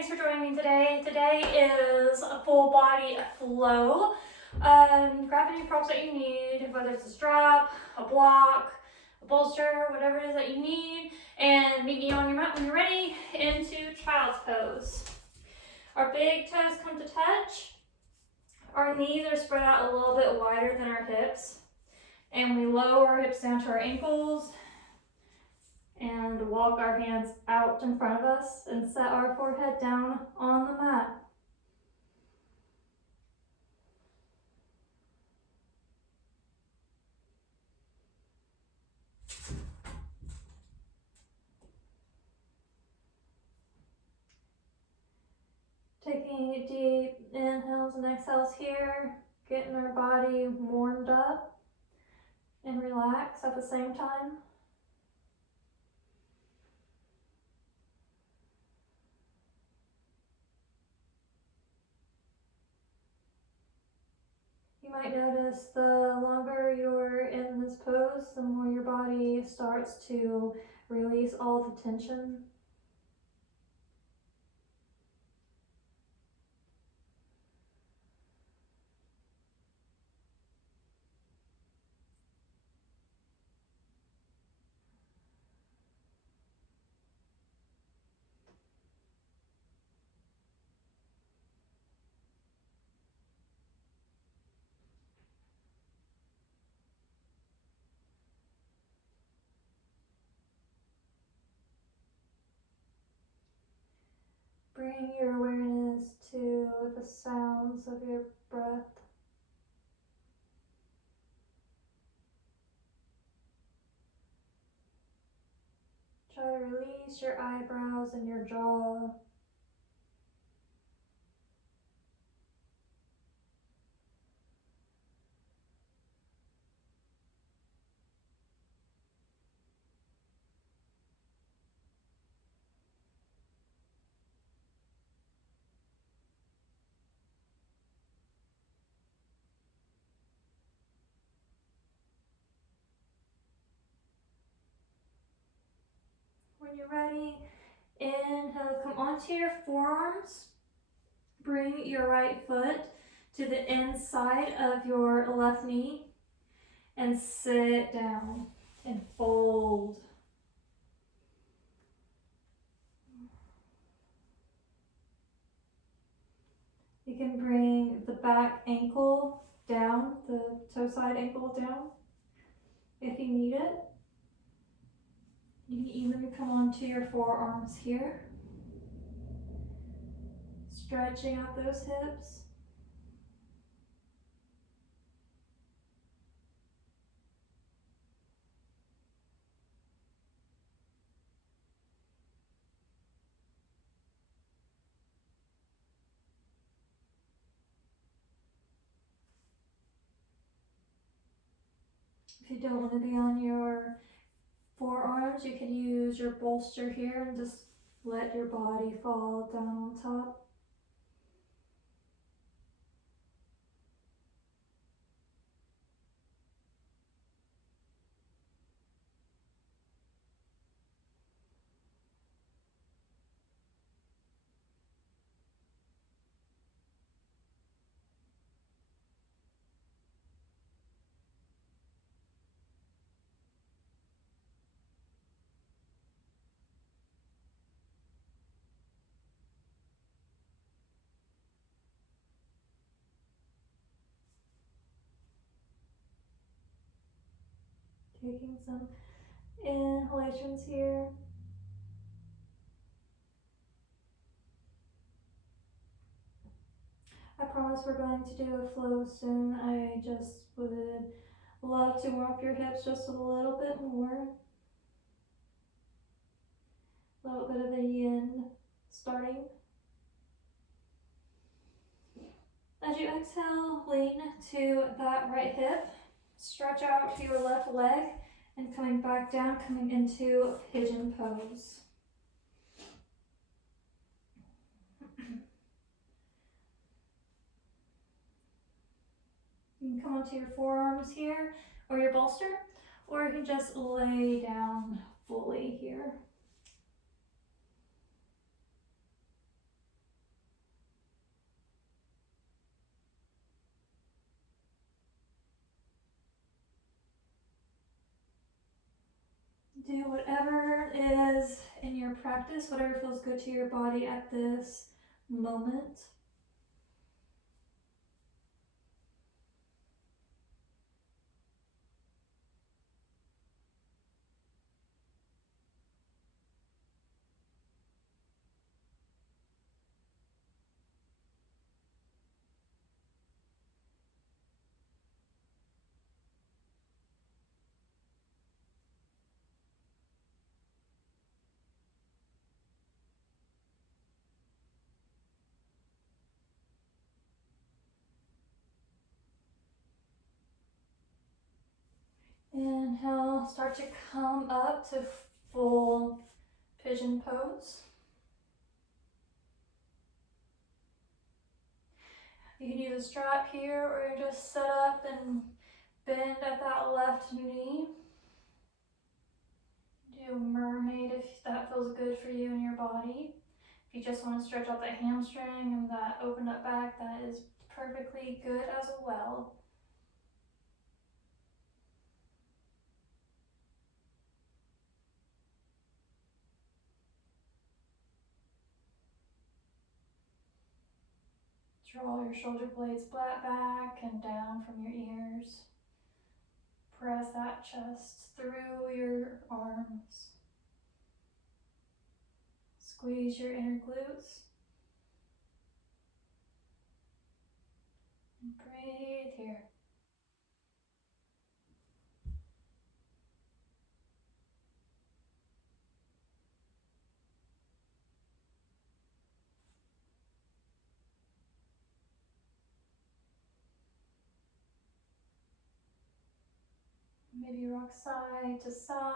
thanks for joining me today. Today is a full body flow. Grab any props that you need, whether it's a strap, a block, a bolster, whatever it is that you need, and meet me on your mat when you're ready into child's pose. Our big toes come to touch. Our knees are spread out a little bit wider than our hips, and we lower our hips down to our ankles and walk our hands out in front of us and set our forehead down on the mat. Taking deep inhales and exhales here, getting our body warmed up and relaxed at the same time. You might notice the longer you're in this pose, the more your body starts to release all the tension. Bring your awareness to the sounds of your breath. Try to release your eyebrows and your jaw. When you're ready, inhale, come onto your forearms. Bring your right foot to the inside of your left knee and sit down and fold. You can bring the back ankle down, the toe side ankle down if you need it. You can even come onto your forearms here, stretching out those hips. If you don't want to be on your forearms, you can use your bolster here and just let your body fall down on top. Taking some inhalations here. I promise we're going to do a flow soon. I just would love to warm up your hips just a little bit more. A little bit of a yin starting. As you exhale, lean to that right hip. Stretch out to your left leg and coming back down, coming into pigeon pose. You can come onto your forearms here or your bolster, or you can just lay down fully here. Do whatever is in your practice, whatever feels good to your body at this moment. Inhale, start to come up to full pigeon pose. You can use a strap here or just sit up and bend at that left knee. Do a mermaid if that feels good for you and your body. If you just want to stretch out that hamstring and that open up back, that is perfectly good as well. Draw your shoulder blades flat back and down from your ears. Press that chest through your arms. Squeeze your inner glutes. And breathe here. Maybe rock side to side.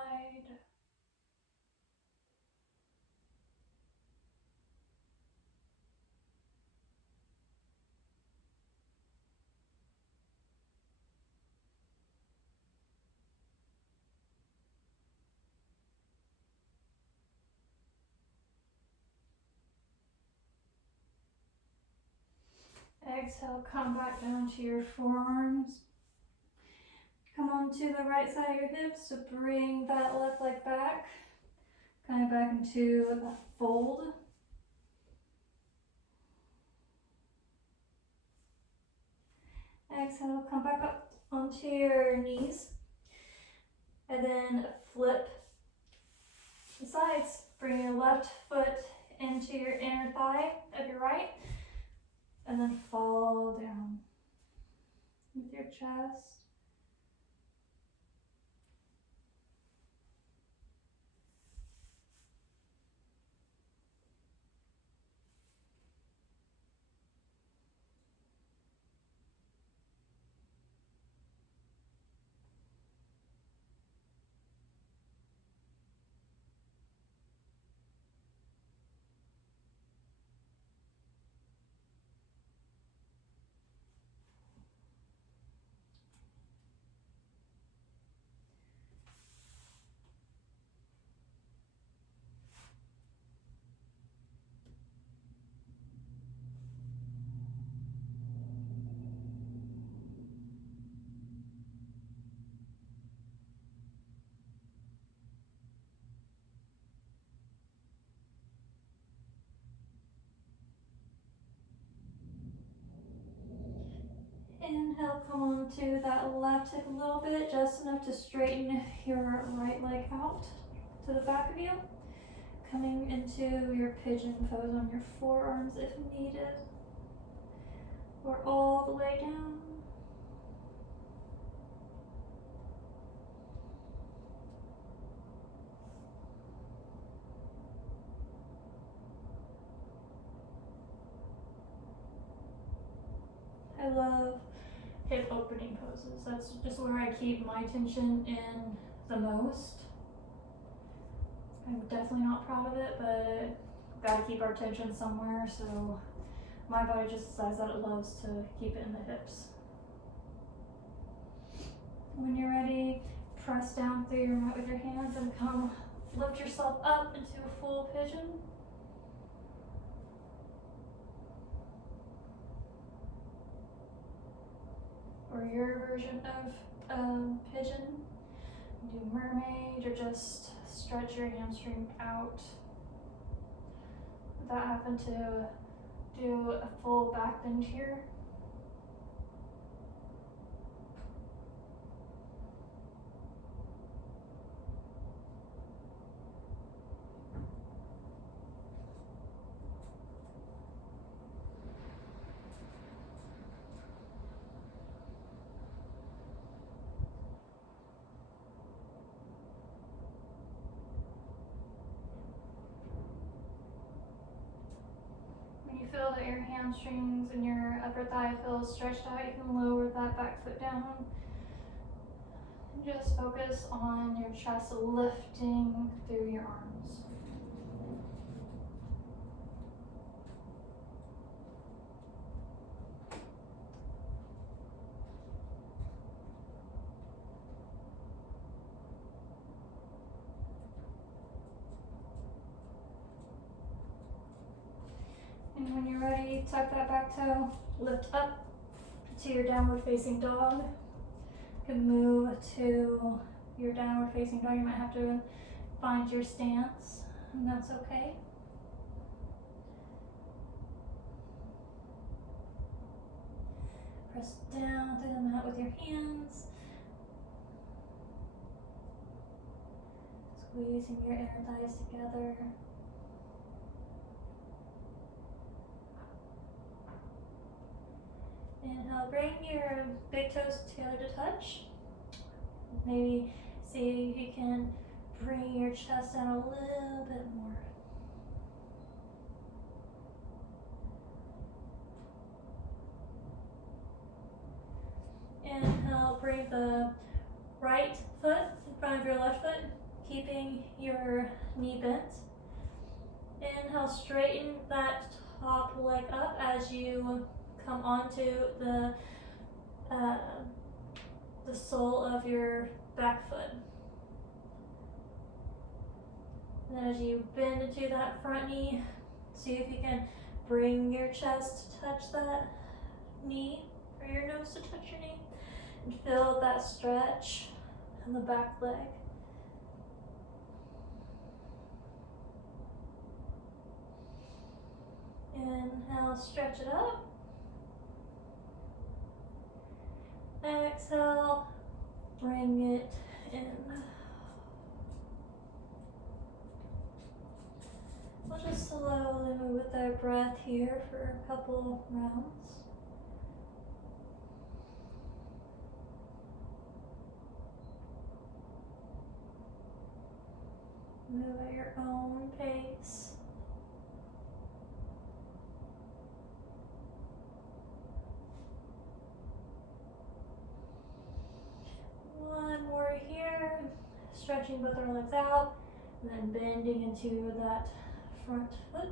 Exhale, come back down to your forearms. Come on to the right side of your hips, so bring that left leg back. Kind of back into that fold. Exhale, come back up onto your knees. And then flip the sides. Bring your left foot into your inner thigh of your right. And then fall down with your chest. Inhale, come on to that left hip a little bit, just enough to straighten your right leg out to the back of you. Coming into your pigeon pose on your forearms if needed, or all the way down. I love hip opening poses. That's just where I keep my tension in the most. I'm definitely not proud of it, but gotta keep our tension somewhere, so my body just decides that it loves to keep it in the hips. When you're ready, press down through your mat with your hands and come lift yourself up into a full pigeon. Or your version of pigeon. Do mermaid or just stretch your hamstring out. Without having to do a full back bend here. Feel that your hamstrings and your upper thigh feel stretched out, you can lower that back foot down. And just focus on your chest lifting through your arms. And when you're ready, tuck that back toe, lift up to your downward facing dog. You can move to your downward facing dog. You might have to find your stance, and that's okay. Press down through the mat with your hands. Squeezing your inner thighs together. Inhale, bring your big toes together to touch. Maybe see if you can bring your chest down a little bit more. Inhale, bring the right foot in front of your left foot, keeping your knee bent. Inhale, straighten that top leg up as you come onto the sole of your back foot. And then as you bend into that front knee, see if you can bring your chest to touch that knee, or your nose to touch your knee, and feel that stretch in the back leg. Inhale, stretch it up. Exhale, bring it in. We'll just slowly move with our breath here for a couple rounds. Move at your own pace. One more here, stretching both our legs out, and then bending into that front foot.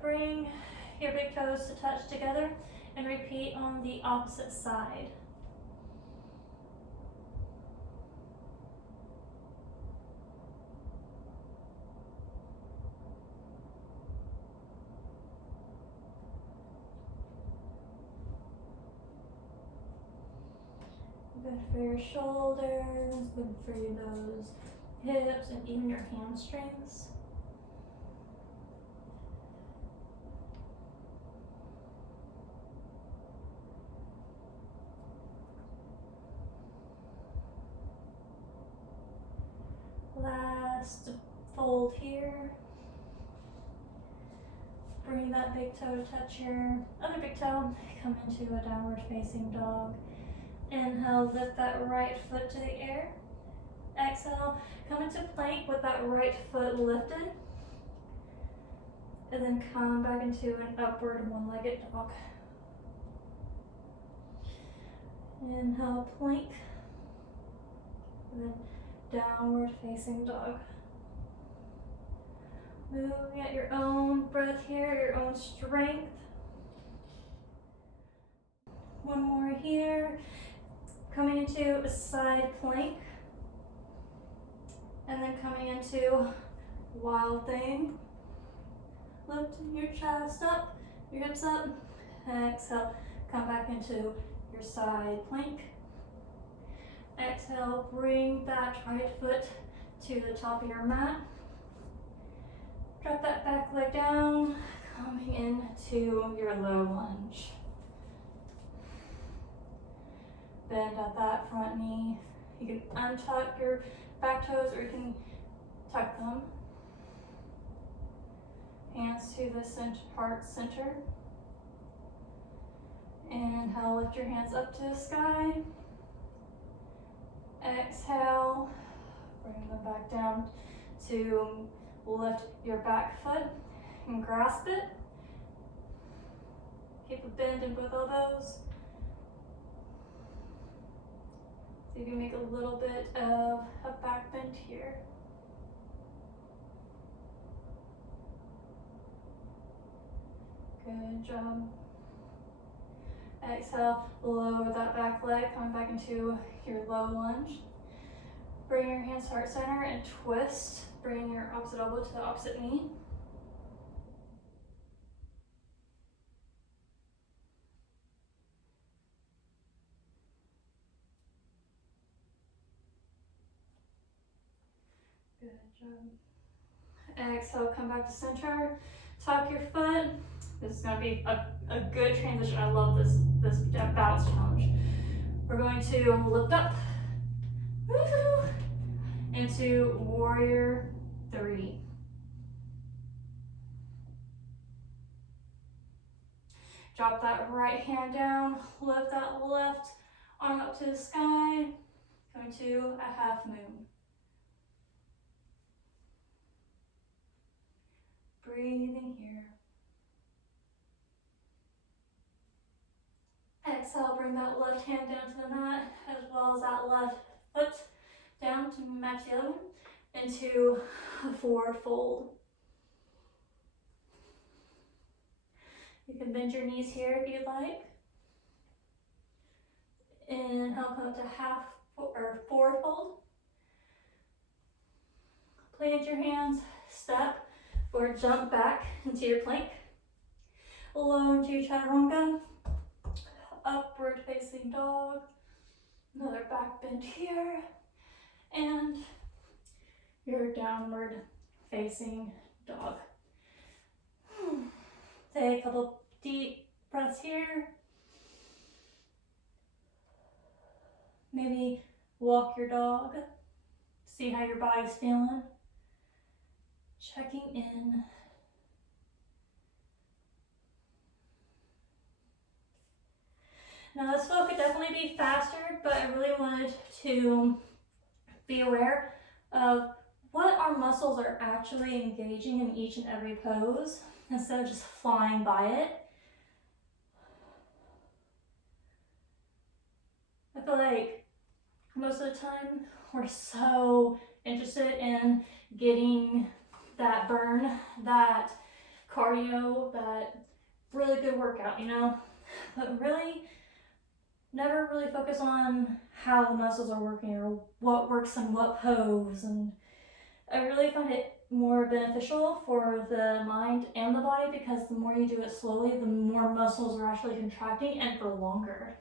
Bring your big toes to touch together and repeat on the opposite side. Good for your shoulders, good for those hips and even your hamstrings. Last fold here. Bring that big toe to touch your other big toe. Come into a downward facing dog. Inhale, lift that right foot to the air. Exhale, come into plank with that right foot lifted. And then come back into an upward one-legged dog. Inhale, plank. And then downward facing dog. Moving at your own breath here, your own strength. One more here. Coming into a side plank. And then coming into wild thing. Lifting your chest up, your hips up. Exhale, come back into your side plank. Exhale, bring that right foot to the top of your mat. Drop that back leg down, coming into your low lunge. Bend at that front knee. You can untuck your back toes or you can tuck them. Hands to the heart center. Inhale, lift your hands up to the sky. Exhale, bring them back down to lift your back foot and grasp it. Keep a bend in both elbows. So you can make a little bit of a back bend here. Good job. Exhale, lower that back leg, coming back into your low lunge. Bring your hands to heart center and twist. Bring your opposite elbow to the opposite knee. Good job. Exhale, come back to center. Tuck your foot. This is going to be a good transition. I love this balance challenge. We're going to lift up. Woohoo! Into warrior 3. Drop that right hand down, lift that left arm up to the sky, going to a half moon. Breathing here. Exhale, bring that left hand down to the mat, as well as that left foot down to match the other one, into a forward fold. You can bend your knees here if you'd like. Inhale, come up to half or forward fold. Plant your hands, step or jump back into your plank. Low into chaturanga. Upward facing dog. Another back bend here. And your downward facing dog. Take a couple deep breaths here. Maybe walk your dog. See how your body's feeling. Checking in. Now this flow could definitely be faster, but I really wanted to be aware of what our muscles are actually engaging in each and every pose instead of just flying by it. I feel like most of the time we're so interested in getting that burn, that cardio, that really good workout, you know, but really never really focus on how the muscles are working or what works in what pose. And I really find it more beneficial for the mind and the body because the more you do it slowly, the more muscles are actually contracting and for longer.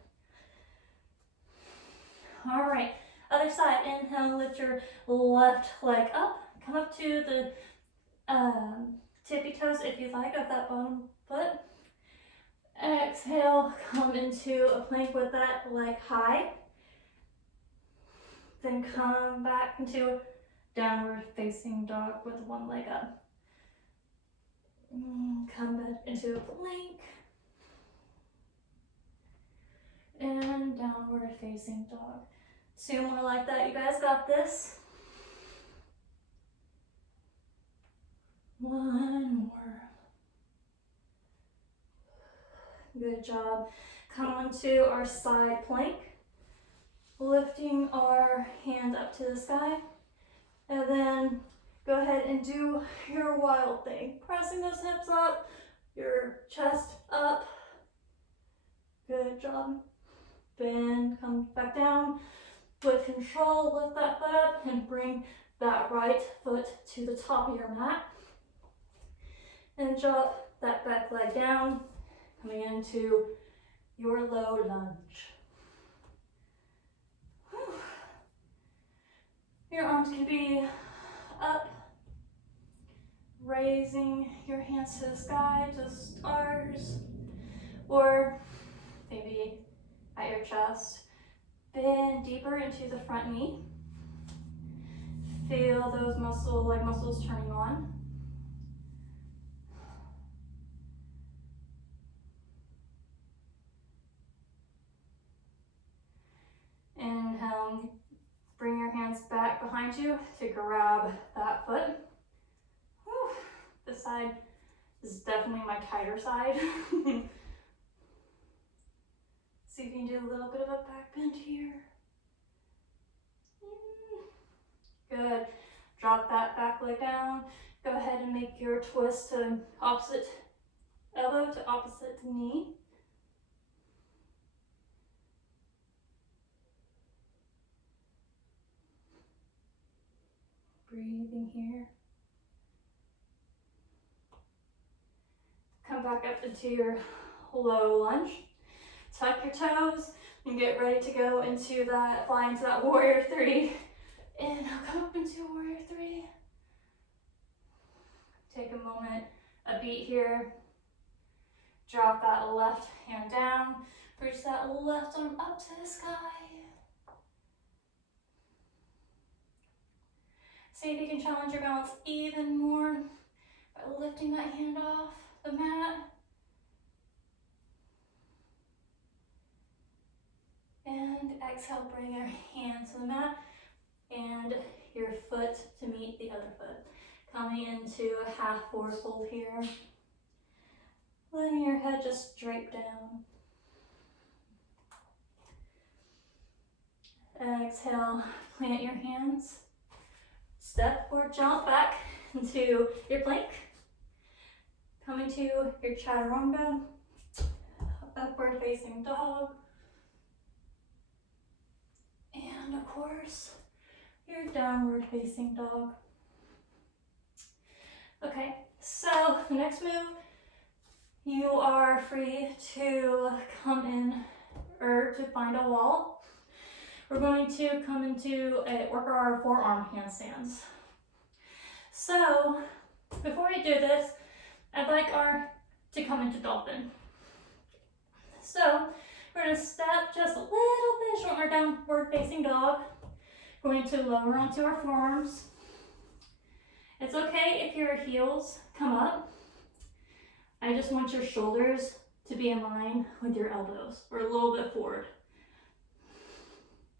All right, other side. Inhale, lift your left leg up. Come up to the tippy toes if you like of that bottom foot. Exhale, come into a plank with that leg high. Then come back into downward facing dog with one leg up. Come back into a plank. And downward facing dog. 2 more like that. You guys got this. 1 more. Good job. Come onto our side plank. Lifting our hand up to the sky. And then go ahead and do your wild thing. Pressing those hips up, your chest up. Good job. Bend, come back down. With control, lift that foot up and bring that right foot to the top of your mat. And drop that back leg down, coming into your low lunge. Your arms can be up, raising your hands to the sky, to the stars, or maybe at your chest. Bend deeper into the front knee. Feel those muscles turning on. Inhale, bring your hands back behind you to grab that foot. Whew. This side is definitely my tighter side. See if you can do a little bit of a back bend here. Good. Drop that back leg down. Go ahead and make your twist to opposite elbow to opposite knee. Breathing here. Come back up into your low lunge. Tuck your toes and get ready to go into that, fly into that warrior three. Inhale, come up into warrior three. Take a moment, a beat here. Drop that left hand down. Reach that left arm up to the sky. See if you can challenge your balance even more by lifting that hand off the mat. And exhale, bring your hand to the mat and your foot to meet the other foot. Coming into a half forward fold here. Letting your head just drape down. Exhale, plant your hands. Step or jump back into your plank. Coming to your chaturanga, upward facing dog. And of course, your downward facing dog. Okay, so the next move, you are free to come in or to find a wall. We're going to come into work our forearm handstands. So before we do this, I'd like to come into Dolphin. So we're going to step just a little bit short our downward facing dog. We're going to lower onto our forearms. It's okay if your heels come up. I just want your shoulders to be in line with your elbows or a little bit forward.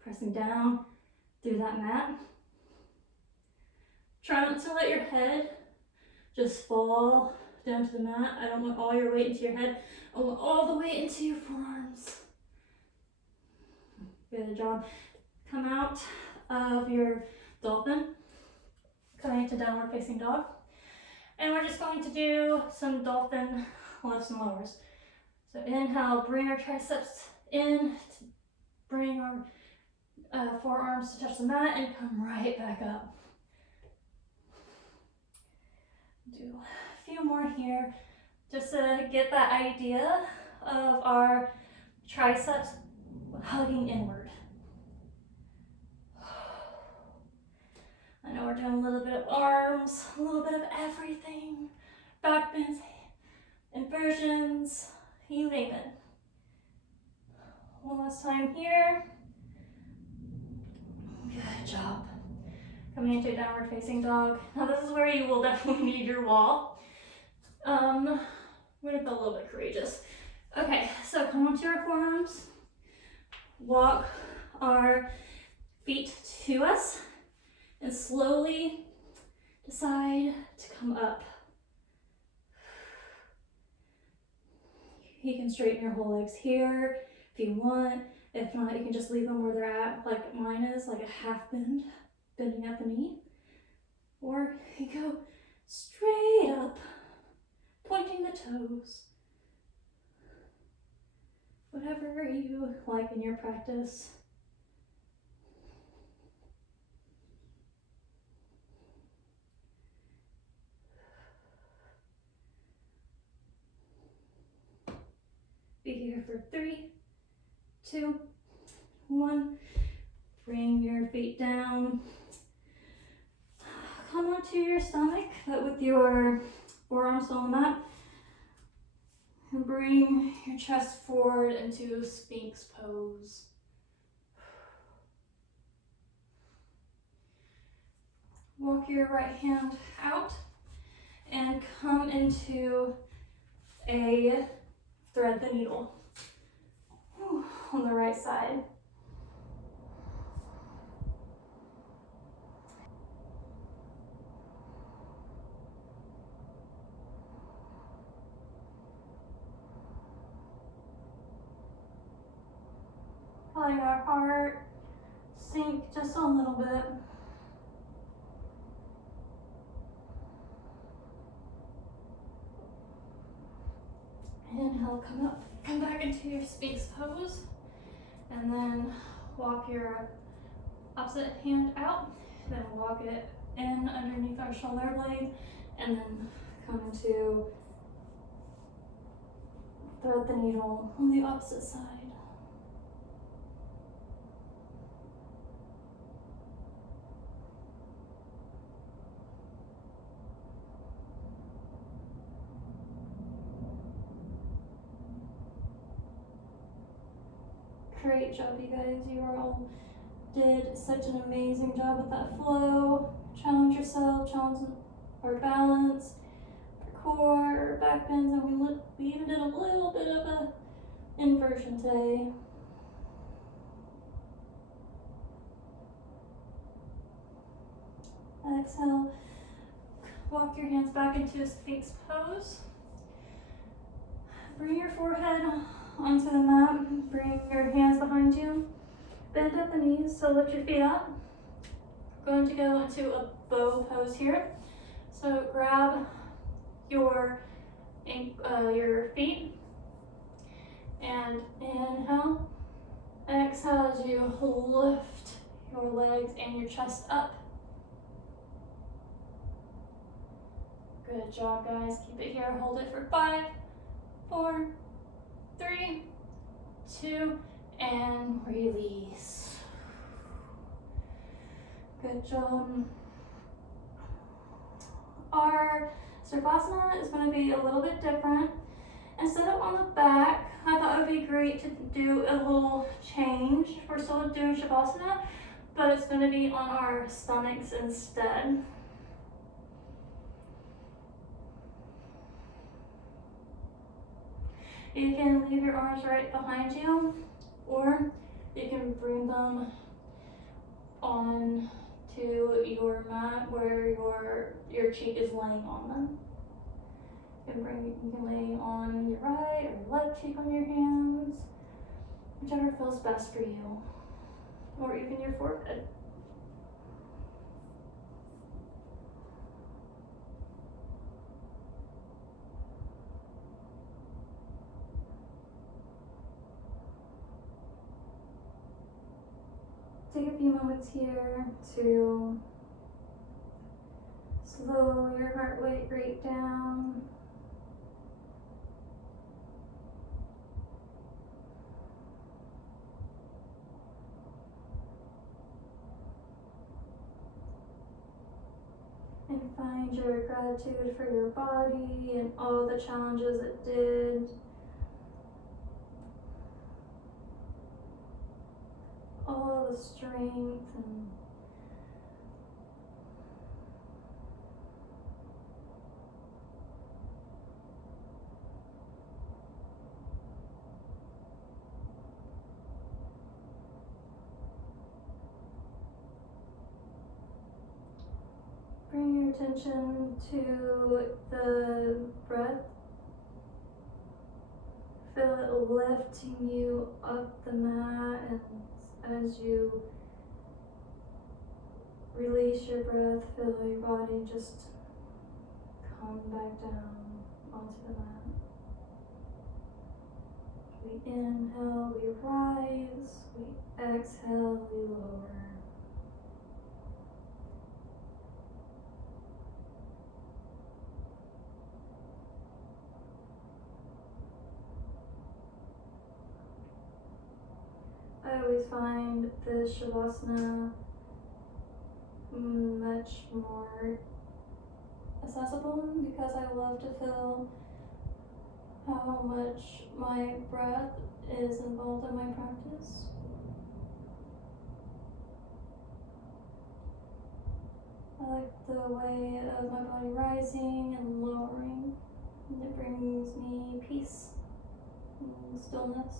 Pressing down through that mat. Try not to let your head just fall down to the mat. I don't want all your weight into your head. I want all the weight into your forearms. Good job. Come out of your dolphin. Coming into downward facing dog. And we're just going to do some dolphin lifts and lowers. So inhale, bring our triceps in, bring our forearms to touch the mat and come right back up. Do a few more here just to get that idea of our triceps hugging inward. I know we're doing a little bit of arms, a little bit of everything. Back bends, inversions, you name it. One last time here. Good job. Coming into downward facing dog. Now this is where you will definitely need your wall. We're gonna feel a little bit courageous. Okay, so come onto our forearms. Walk our feet to us. And slowly decide to come up. You can straighten your whole legs here if you want. If not, you can just leave them where they're at, like mine is, like a half bend, bending at the knee. Or you go straight up, pointing the toes. Whatever you like in your practice. Be here for 3, 2, 1. Bring your feet down. come onto your stomach, but with your forearms on the mat, and bring your chest forward into Sphinx pose. Walk your right hand out and come into a thread the needle on the right side. Letting our heart sink just a little bit. Inhale, come back into your Sphinx pose, and then walk your opposite hand out, then walk it in underneath our shoulder blade, and then come into thread the needle on the opposite side. Great job, you guys. You all did such an amazing job with that flow. Challenge yourself, challenge our balance, our core, our back bends, and we even did a little bit of a inversion today. Exhale, walk your hands back into a Sphinx pose. Bring your forehead onto the mat, bring your hands behind you, bend at the knees, so lift your feet up. We're going to go into a bow pose here. So grab your feet and inhale. Exhale as you lift your legs and your chest up. Good job, guys. Keep it here. Hold it for 5, 4, 3, 2, and release. Good job. Our Shavasana is going to be a little bit different. Instead of on the back, I thought it would be great to do a little change. We're still doing Shavasana, but it's going to be on our stomachs instead. You can leave your arms right behind you, or you can bring them on to your mat where your cheek is laying on them. You can lay on your right or your left cheek on your hands, whichever feels best for you, or even your forehead. Take a few moments here to slow your heart rate down. And find your gratitude for your body and all the challenges it did. All the strength and bring your attention to the breath. Feel it lifting you up the mat, and as you release your breath, feel your body just come back down onto the mat. We inhale, we rise, we exhale, we lower. I always find this Shavasana much more accessible because I love to feel how much my breath is involved in my practice. I like the way of my body rising and lowering, and it brings me peace and stillness.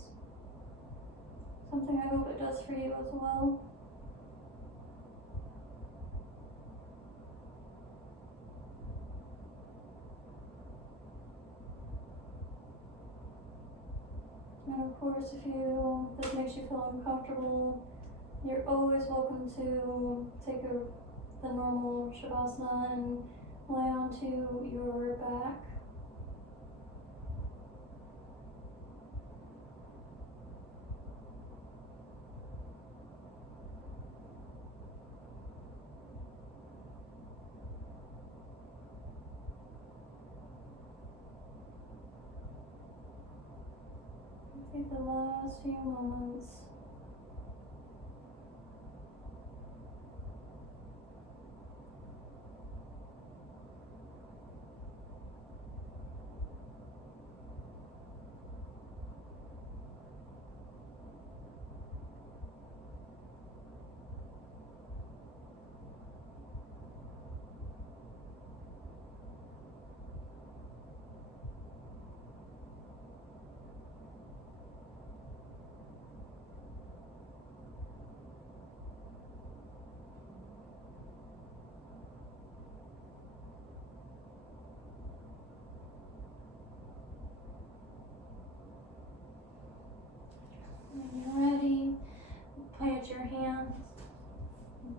Something I hope it does for you as well. And of course, if this makes you feel uncomfortable, you're always welcome to take the normal Shavasana and lie onto your back. Take the last few moments. When you're ready, plant your hands,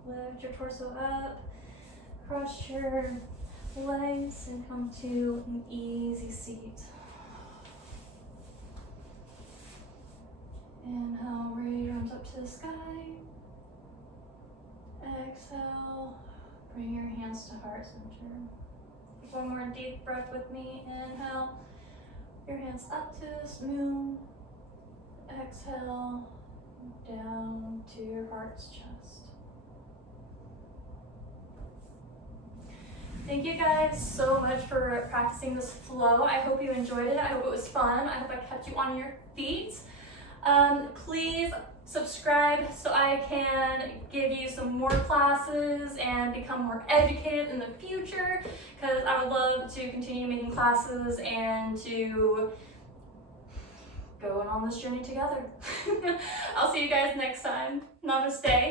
lift your torso up, cross your legs, and come to an easy seat. Inhale, raise your arms up to the sky. Exhale, bring your hands to heart center. Take one more deep breath with me. Inhale, your hands up to the moon. Exhale, down to your heart's chest. Thank you guys so much for practicing this flow. I hope you enjoyed it. I hope it was fun. I hope I kept you on your feet. Please subscribe so I can give you some more classes and become more educated in the future, because I would love to continue making classes and to go on this journey together. I'll see you guys next time. Namaste.